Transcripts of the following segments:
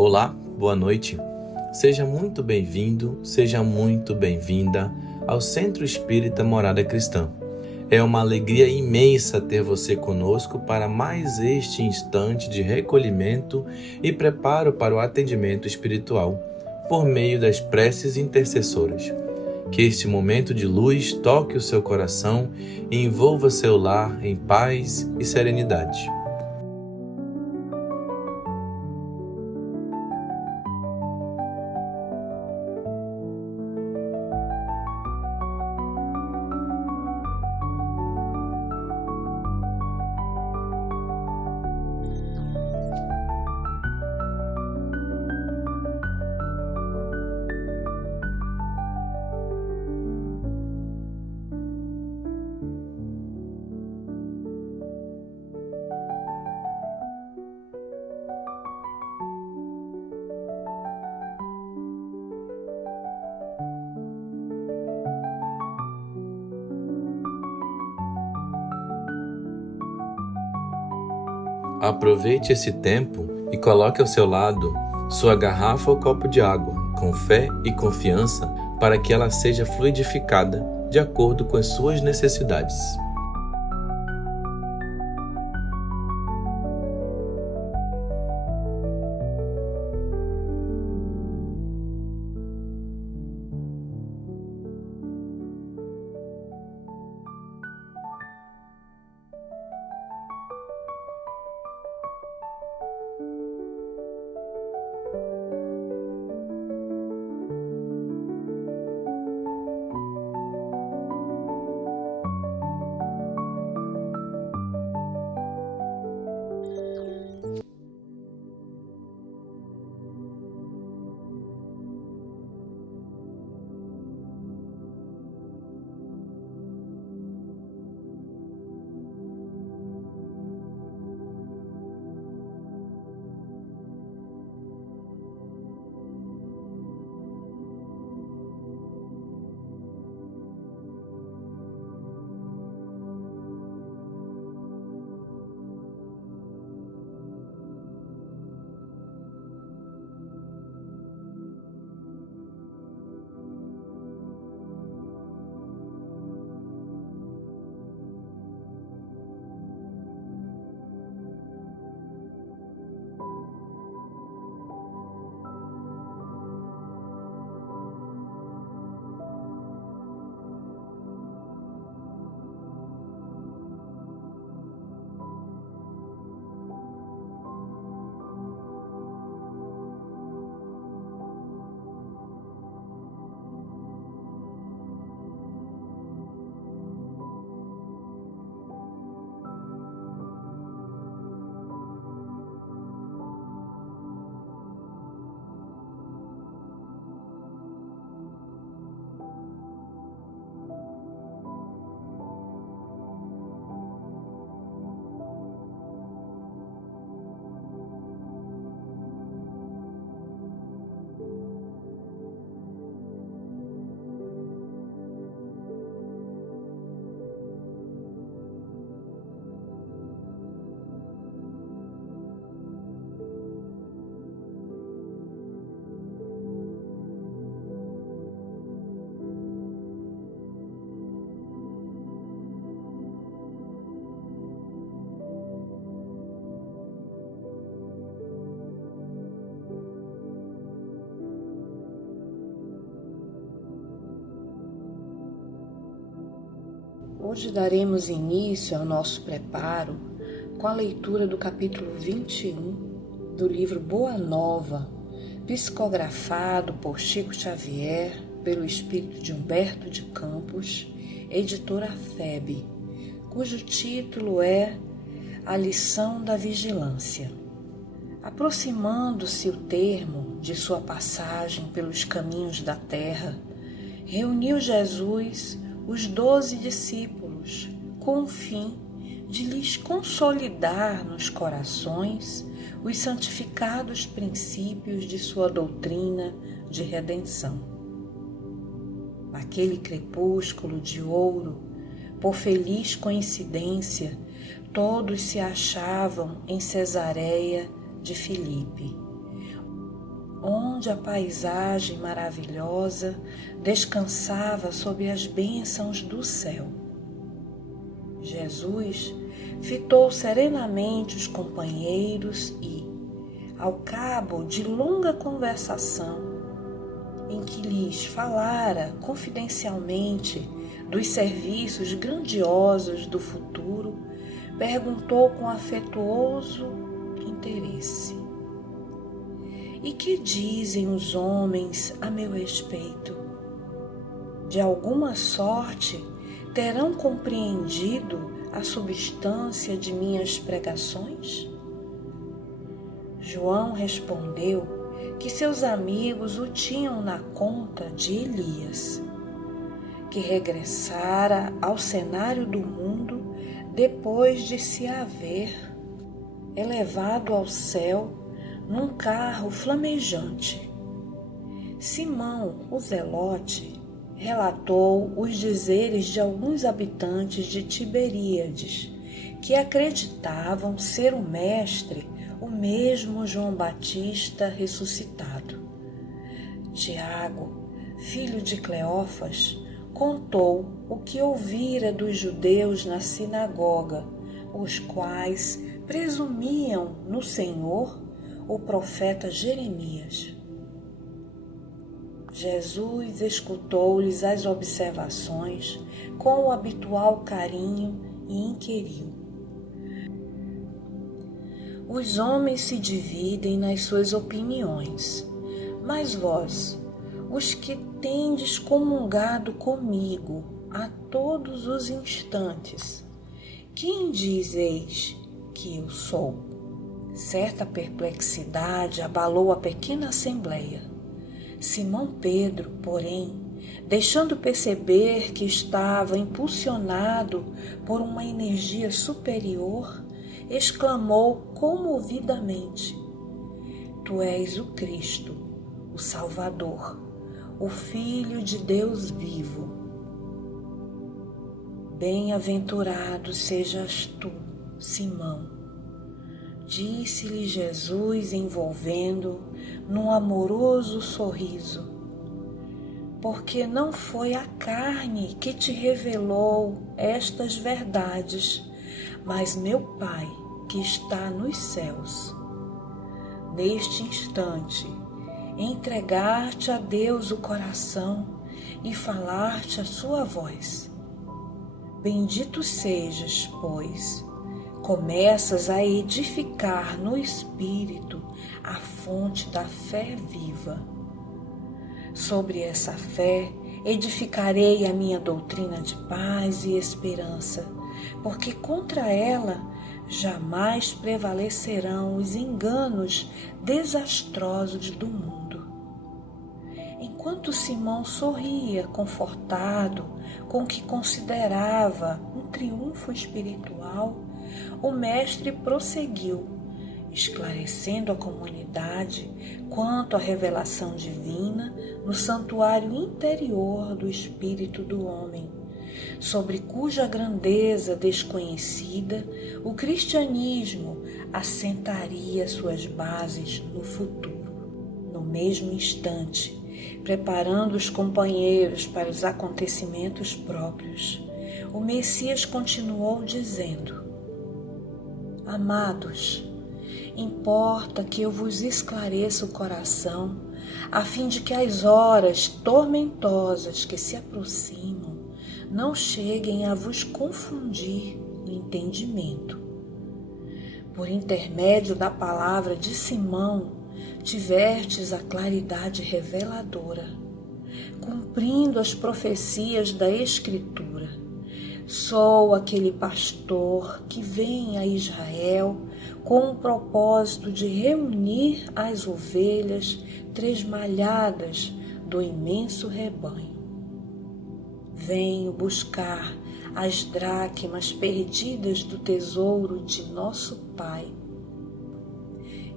Olá, boa noite. Seja muito bem-vindo, seja muito bem-vinda ao Centro Espírita Morada Cristã. É uma alegria imensa ter você conosco para mais este instante de recolhimento e preparo para o atendimento espiritual, por meio das preces intercessoras. Que este momento de luz toque o seu coração e envolva seu lar em paz e serenidade. Aproveite esse tempo e coloque ao seu lado sua garrafa ou copo de água, com fé e confiança, para que ela seja fluidificada de acordo com as suas necessidades. Hoje daremos início ao nosso preparo com a leitura do capítulo 21 do livro Boa Nova, psicografado por Chico Xavier, pelo espírito de Humberto de Campos, editora FEB, cujo título é A Lição da Vigilância. Aproximando-se o termo de sua passagem pelos caminhos da terra, reuniu Jesus os 12 discípulos, com o fim de lhes consolidar nos corações os santificados princípios de sua doutrina de redenção. Naquele crepúsculo de ouro, por feliz coincidência, todos se achavam em Cesareia de Filipe, onde a paisagem maravilhosa descansava sob as bênçãos do céu. Jesus fitou serenamente os companheiros e, ao cabo de longa conversação, em que lhes falara confidencialmente dos serviços grandiosos do futuro, perguntou com afetuoso interesse: "E que dizem os homens a meu respeito? De alguma sorte terão compreendido a substância de minhas pregações?" João respondeu que seus amigos o tinham na conta de Elias, que regressara ao cenário do mundo depois de se haver elevado ao céu num carro flamejante. Simão, o Zelote, relatou os dizeres de alguns habitantes de Tiberíades, que acreditavam ser o mestre o mesmo João Batista ressuscitado. Tiago, filho de Cleófas, contou o que ouvira dos judeus na sinagoga, os quais presumiam no Senhor o profeta Jeremias. Jesus escutou-lhes as observações com o habitual carinho e inquiriu: "Os homens se dividem nas suas opiniões, mas vós, os que tendes comungado comigo a todos os instantes, quem dizeis que eu sou?" Certa perplexidade abalou a pequena assembleia. Simão Pedro, porém, deixando perceber que estava impulsionado por uma energia superior, exclamou comovidamente: "Tu és o Cristo, o Salvador, o Filho de Deus vivo. Bem-aventurado sejas tu, Simão", disse-lhe Jesus, envolvendo num amoroso sorriso, "porque não foi a carne que te revelou estas verdades, mas meu Pai que está nos céus. Neste instante, entregar-te a Deus o coração e falar-te a sua voz. Bendito sejas, pois, começas a edificar no Espírito a fonte da fé viva. Sobre essa fé edificarei a minha doutrina de paz e esperança, porque contra ela jamais prevalecerão os enganos desastrosos do mundo." Enquanto Simão sorria, confortado com o que considerava um triunfo espiritual, o mestre prosseguiu, esclarecendo a comunidade quanto à revelação divina no santuário interior do espírito do homem, sobre cuja grandeza desconhecida o cristianismo assentaria suas bases no futuro. No mesmo instante, preparando os companheiros para os acontecimentos próprios, o Messias continuou dizendo: "Amados, importa que eu vos esclareça o coração, a fim de que as horas tormentosas que se aproximam não cheguem a vos confundir o entendimento. Por intermédio da palavra de Simão, tivertes a claridade reveladora, cumprindo as profecias da Escritura. Sou aquele pastor que vem a Israel com o propósito de reunir as ovelhas tresmalhadas do imenso rebanho. Venho buscar as dracmas perdidas do tesouro de nosso Pai.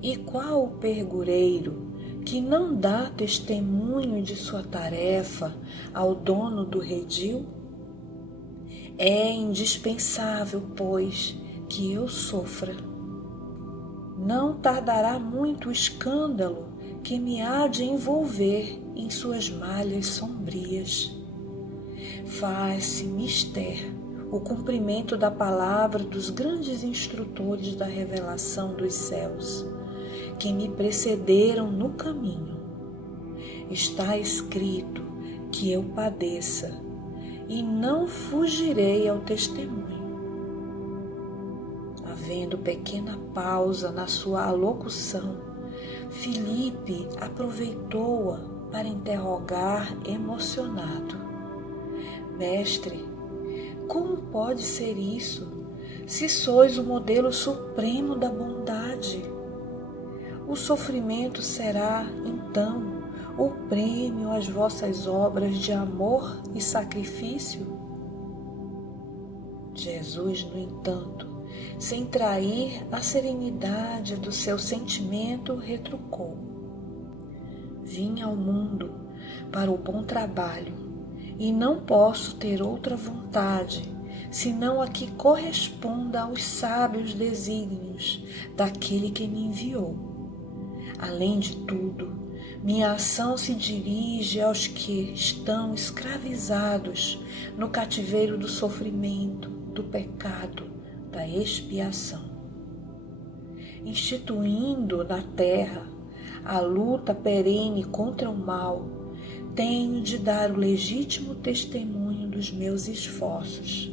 E qual o pergureiro que não dá testemunho de sua tarefa ao dono do redil? É indispensável, pois, que eu sofra. Não tardará muito o escândalo que me há de envolver em suas malhas sombrias. Faz-se mister o cumprimento da palavra dos grandes instrutores da revelação dos céus, que me precederam no caminho. Está escrito que eu padeça, e não fugirei ao testemunho. Havendo pequena pausa na sua alocução, Filipe aproveitou-a para interrogar emocionado: Mestre, como pode ser isso, se sois o modelo supremo da bondade? O sofrimento será, então, o prêmio às vossas obras de amor e sacrifício? Jesus, no entanto, sem trair a serenidade do seu sentimento, retrucou: Vim ao mundo para o bom trabalho, e não posso ter outra vontade, senão a que corresponda aos sábios desígnios daquele que me enviou. Além de tudo, minha ação se dirige aos que estão escravizados no cativeiro do sofrimento, do pecado, da expiação. Instituindo na terra a luta perene contra o mal, tenho de dar o legítimo testemunho dos meus esforços.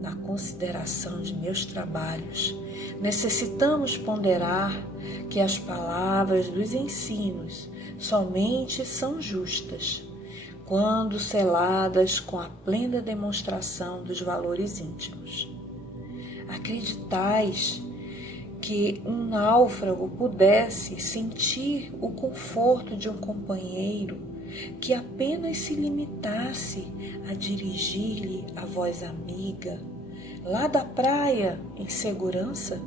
Na consideração de meus trabalhos, necessitamos ponderar que as palavras dos ensinos somente são justas quando seladas com a plena demonstração dos valores íntimos. Acreditais que um náufrago pudesse sentir o conforto de um companheiro que apenas se limitasse a dirigir-lhe a voz amiga, lá da praia, em segurança?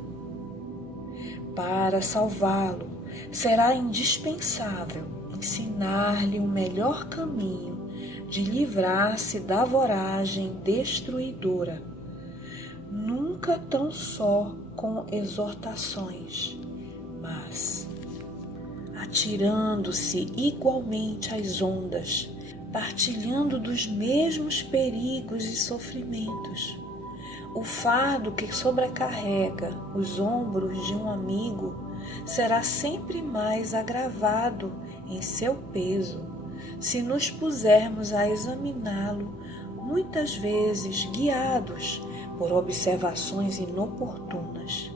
Para salvá-lo, será indispensável ensinar-lhe o melhor caminho de livrar-se da voragem destruidora, nunca tão só com exortações, mas atirando-se igualmente às ondas, partilhando dos mesmos perigos e sofrimentos. O fardo que sobrecarrega os ombros de um amigo será sempre mais agravado em seu peso se nos pusermos a examiná-lo, muitas vezes guiados por observações inoportunas.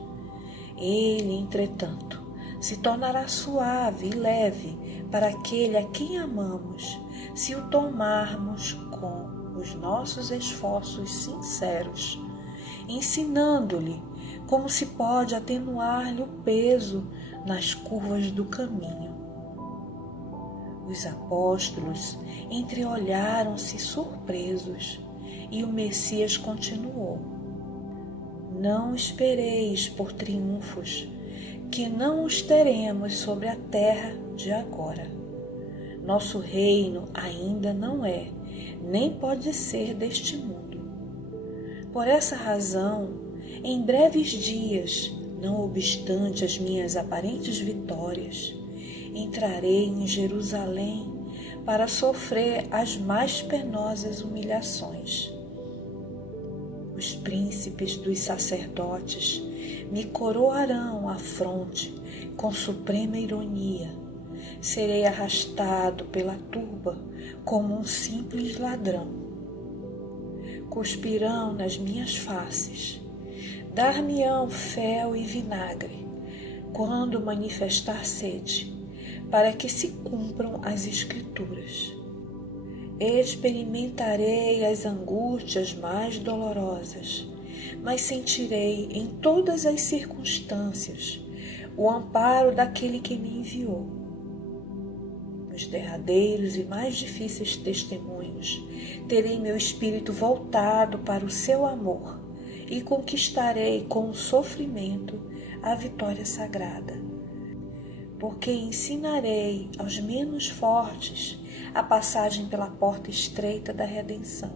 Ele, entretanto, se tornará suave e leve para aquele a quem amamos, se o tomarmos com os nossos esforços sinceros, ensinando-lhe como se pode atenuar-lhe o peso nas curvas do caminho. Os apóstolos entreolharam-se surpresos e o Messias continuou: Não espereis por triunfos, que não os teremos sobre a terra de agora. Nosso reino ainda não é, nem pode ser deste mundo. Por essa razão, em breves dias, não obstante as minhas aparentes vitórias, entrarei em Jerusalém para sofrer as mais penosas humilhações. Os príncipes dos sacerdotes me coroarão a fronte com suprema ironia. Serei arrastado pela turba como um simples ladrão. Cuspirão nas minhas faces, dar-me-ão fel e vinagre, quando manifestar sede, para que se cumpram as Escrituras. Experimentarei as angústias mais dolorosas, mas sentirei em todas as circunstâncias o amparo daquele que me enviou. Nos derradeiros e mais difíceis testemunhos, terei meu espírito voltado para o seu amor e conquistarei com o sofrimento a vitória sagrada. Porque ensinarei aos menos fortes a passagem pela porta estreita da redenção,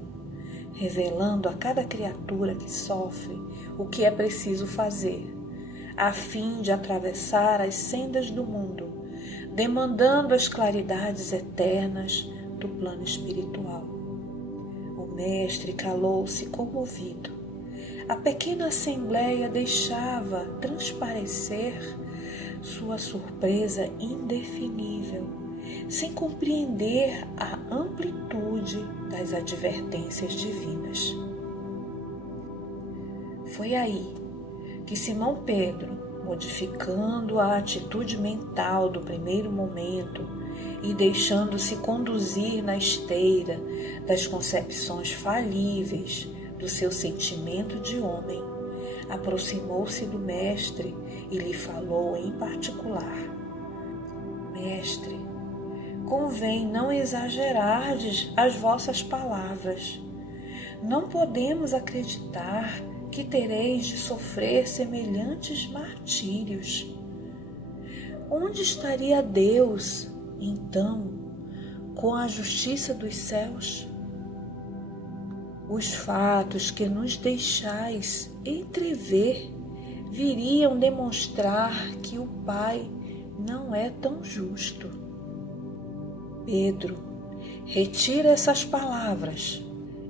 revelando a cada criatura que sofre o que é preciso fazer, a fim de atravessar as sendas do mundo demandando as claridades eternas do plano espiritual. O mestre calou-se comovido. A pequena assembleia deixava transparecer sua surpresa indefinível, sem compreender a amplitude das advertências divinas. Foi aí que Simão Pedro, modificando a atitude mental do primeiro momento e deixando-se conduzir na esteira das concepções falíveis do seu sentimento de homem, aproximou-se do mestre e lhe falou em particular: Mestre, convém não exagerardes as vossas palavras. Não podemos acreditar que tereis de sofrer semelhantes martírios. Onde estaria Deus, então, com a justiça dos céus? Os fatos que nos deixais entrever viriam demonstrar que o Pai não é tão justo. Pedro, retira essas palavras,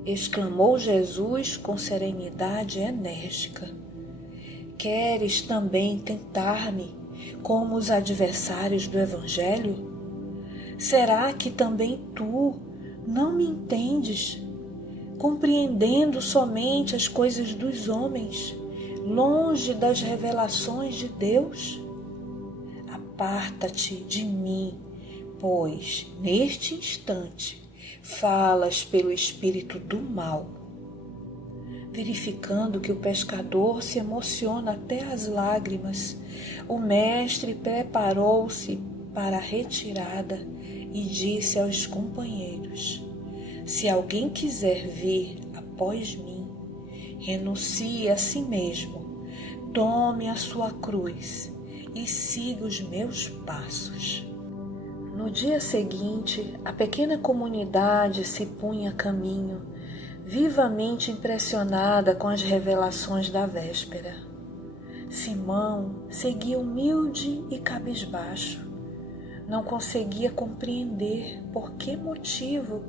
exclamou Jesus com serenidade enérgica. Queres também tentar-me como os adversários do Evangelho? Será que também tu não me entendes, compreendendo somente as coisas dos homens, longe das revelações de Deus? Aparta-te de mim, pois neste instante falas pelo espírito do mal. Verificando que o pescador se emociona até as lágrimas, o mestre preparou-se para a retirada e disse aos companheiros: Se alguém quiser vir após mim, renuncie a si mesmo, tome a sua cruz e siga os meus passos. No dia seguinte, a pequena comunidade se punha a caminho, vivamente impressionada com as revelações da véspera. Simão seguia humilde e cabisbaixo. Não conseguia compreender por que motivo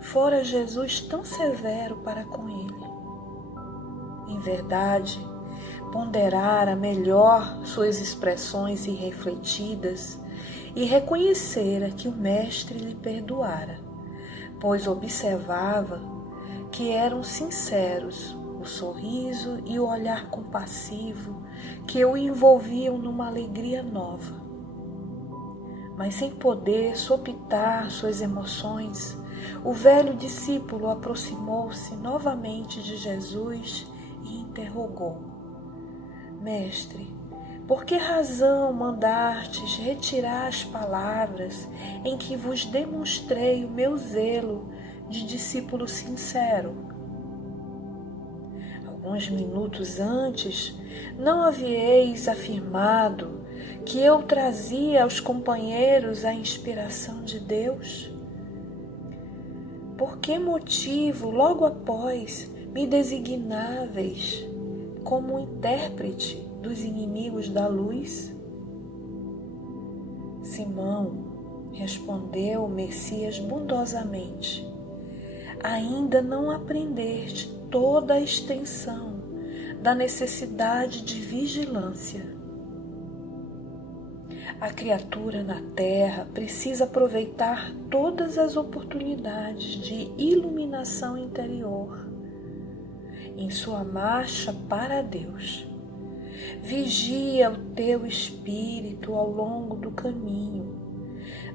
fora Jesus tão severo para com ele. Em verdade, ponderara melhor suas expressões irrefletidas e reconhecera que o mestre lhe perdoara, pois observava que eram sinceros o sorriso e o olhar compassivo que o envolviam numa alegria nova. Mas sem poder sopitar suas emoções, o velho discípulo aproximou-se novamente de Jesus e interrogou: Mestre, por que razão mandastes retirar as palavras em que vos demonstrei o meu zelo de discípulo sincero? Alguns minutos antes, não havíeis afirmado que eu trazia aos companheiros a inspiração de Deus? Por que motivo, logo após, me designáveis como intérprete dos inimigos da luz? Simão, respondeu o Messias bondosamente, ainda não aprendeste toda a extensão da necessidade de vigilância. A criatura na terra precisa aproveitar todas as oportunidades de iluminação interior em sua marcha para Deus. Vigia o teu espírito ao longo do caminho.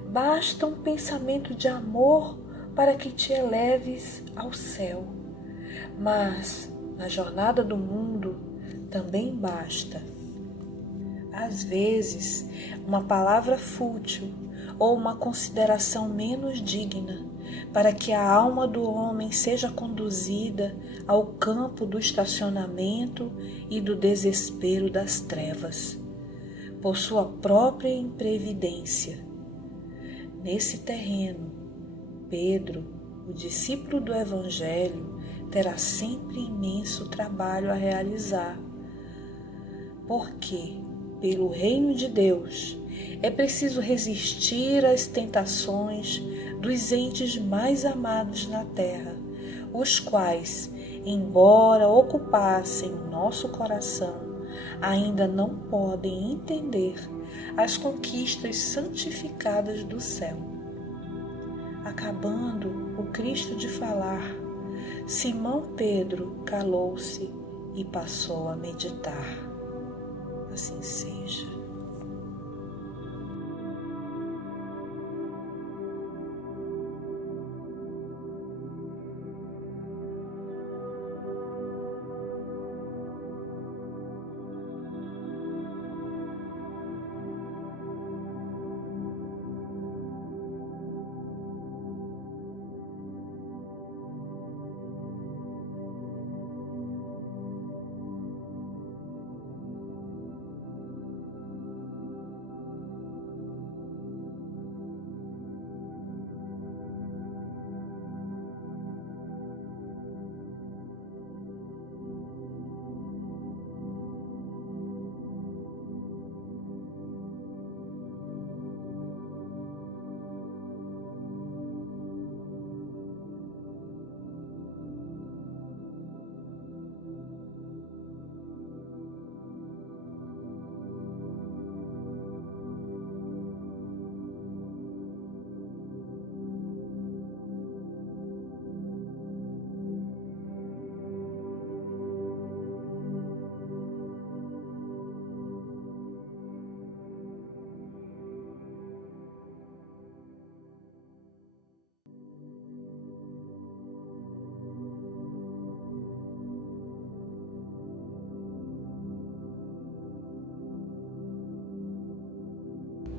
Basta um pensamento de amor para que te eleves ao céu. Mas, na jornada do mundo, também basta, às vezes, uma palavra fútil ou uma consideração menos digna para que a alma do homem seja conduzida ao campo do estacionamento e do desespero das trevas, por sua própria imprevidência. Nesse terreno, Pedro, o discípulo do Evangelho, terá sempre imenso trabalho a realizar, porque pelo reino de Deus, é preciso resistir às tentações dos entes mais amados na terra, os quais, embora ocupassem nosso coração, ainda não podem entender as conquistas santificadas do céu. Acabando o Cristo de falar, Simão Pedro calou-se e passou a meditar. Assim seja.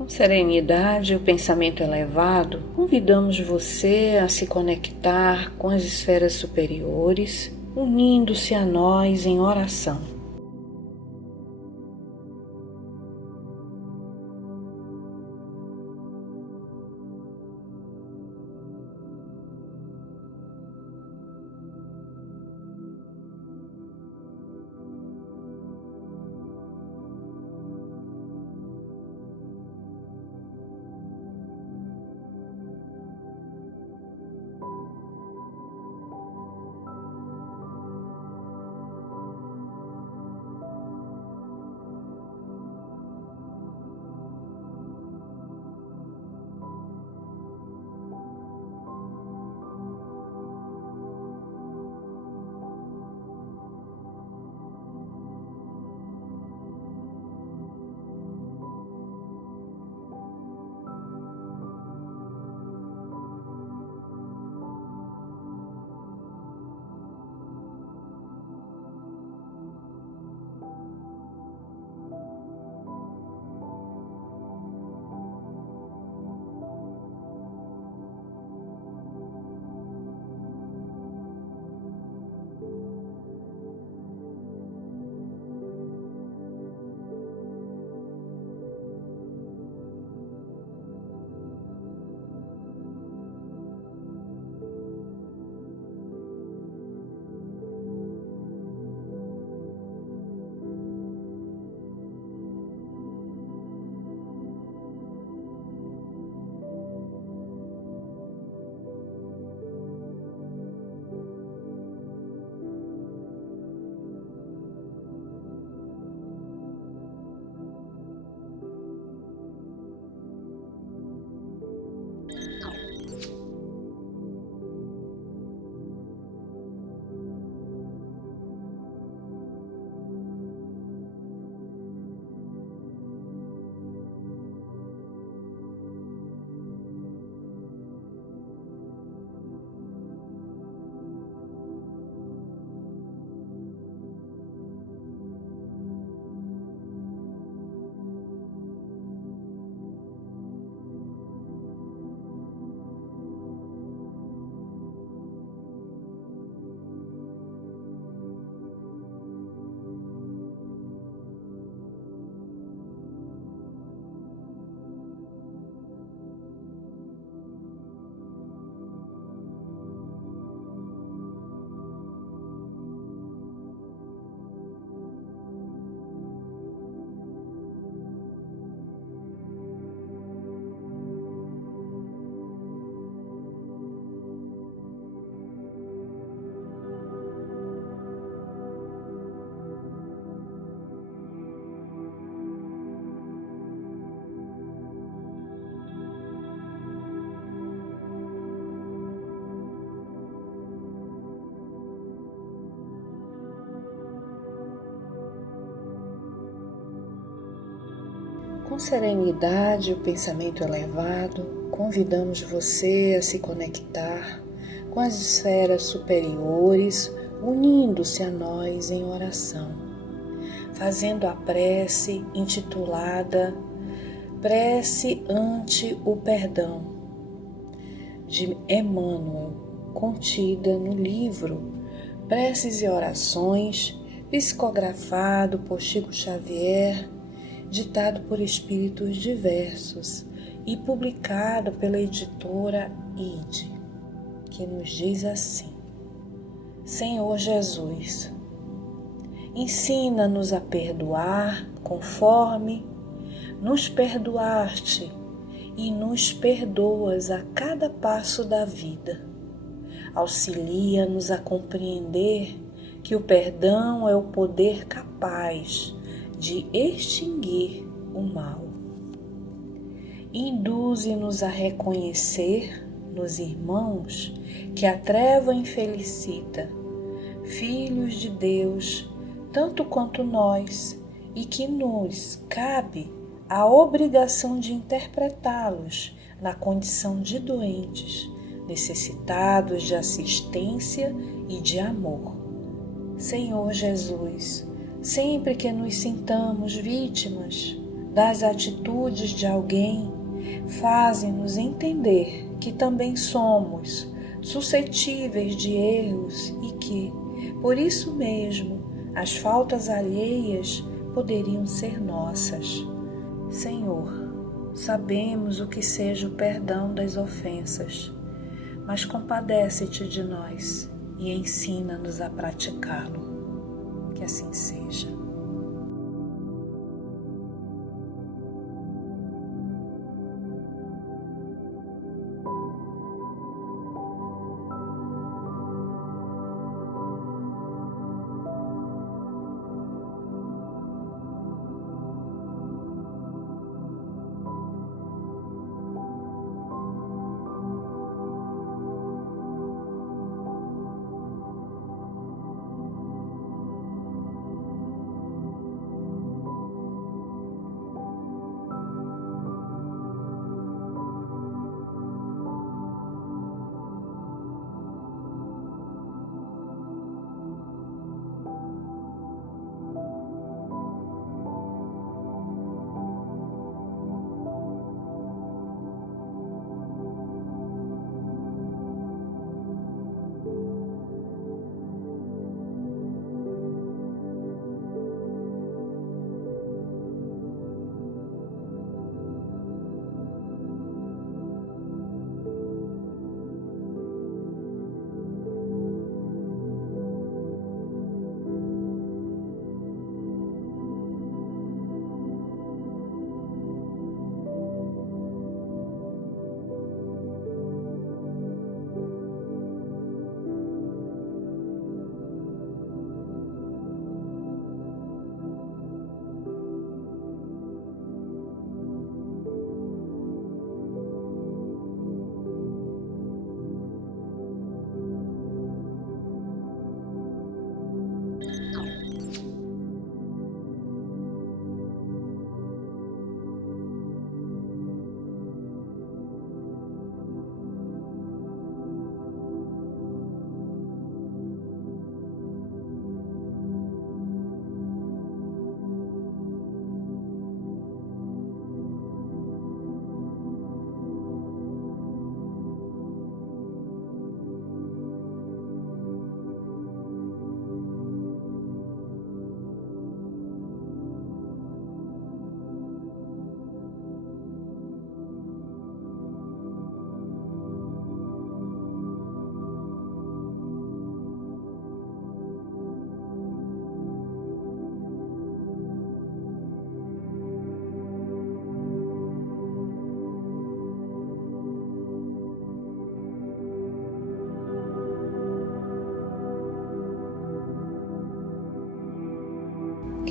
Com serenidade e o pensamento elevado, convidamos você a se conectar com as esferas superiores, unindo-se a nós em oração. Com serenidade e o pensamento elevado, convidamos você a se conectar com as esferas superiores, unindo-se a nós em oração, fazendo a prece intitulada Prece ante o Perdão, de Emmanuel, contida no livro Preces e Orações, psicografado por Chico Xavier, ditado por espíritos diversos e publicado pela editora Ide, que nos diz assim: Senhor Jesus, ensina-nos a perdoar conforme nos perdoaste e nos perdoas a cada passo da vida. Auxilia-nos a compreender que o perdão é o poder capaz de extinguir o mal. Induze-nos a reconhecer nos irmãos que a treva infelicita, filhos de Deus, tanto quanto nós, e que nos cabe a obrigação de interpretá-los na condição de doentes, necessitados de assistência e de amor. Senhor Jesus, sempre que nos sintamos vítimas das atitudes de alguém, faze-nos entender que também somos suscetíveis de erros e que, por isso mesmo, as faltas alheias poderiam ser nossas. Senhor, sabemos o que seja o perdão das ofensas, mas compadece-te de nós e ensina-nos a praticá-lo. Que assim seja.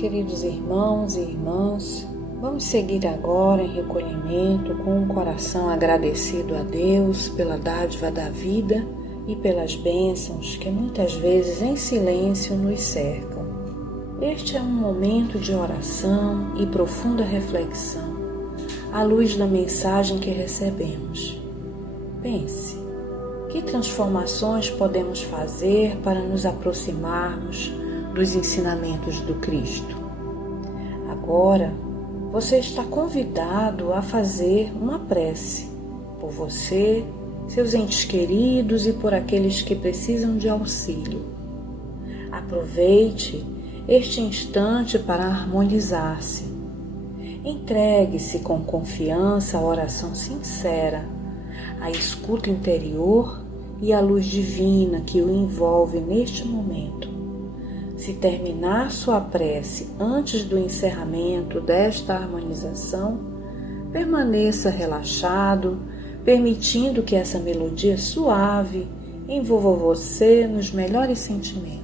Queridos irmãos e irmãs, vamos seguir agora em recolhimento com um coração agradecido a Deus pela dádiva da vida e pelas bênçãos que muitas vezes em silêncio nos cercam. Este é um momento de oração e profunda reflexão, à luz da mensagem que recebemos. Pense, que transformações podemos fazer para nos aproximarmos dos ensinamentos do Cristo? Agora, você está convidado a fazer uma prece por você, seus entes queridos e por aqueles que precisam de auxílio. Aproveite este instante para harmonizar-se. Entregue-se com confiança à oração sincera, à escuta interior e à luz divina que o envolve neste momento. Se terminar sua prece antes do encerramento desta harmonização, permaneça relaxado, permitindo que essa melodia suave envolva você nos melhores sentimentos.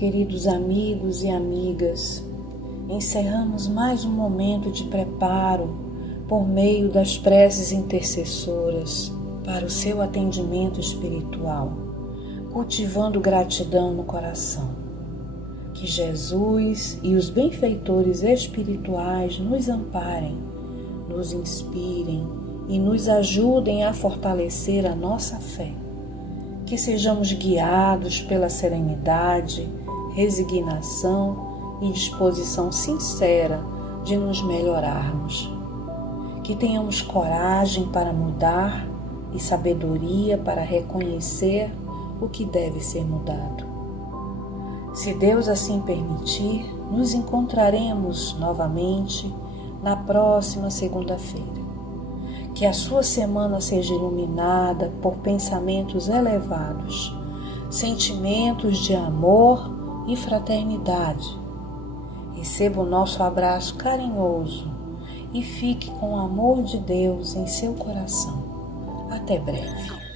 Queridos amigos e amigas, encerramos mais um momento de preparo por meio das preces intercessoras para o seu atendimento espiritual, cultivando gratidão no coração. Que Jesus e os benfeitores espirituais nos amparem, nos inspirem e nos ajudem a fortalecer a nossa fé. Que sejamos guiados pela serenidade, resignação e disposição sincera de nos melhorarmos. Que tenhamos coragem para mudar e sabedoria para reconhecer o que deve ser mudado. Se Deus assim permitir, nos encontraremos novamente na próxima segunda-feira. Que a sua semana seja iluminada por pensamentos elevados, sentimentos de amor e fraternidade. Receba o nosso abraço carinhoso e fique com o amor de Deus em seu coração. Até breve.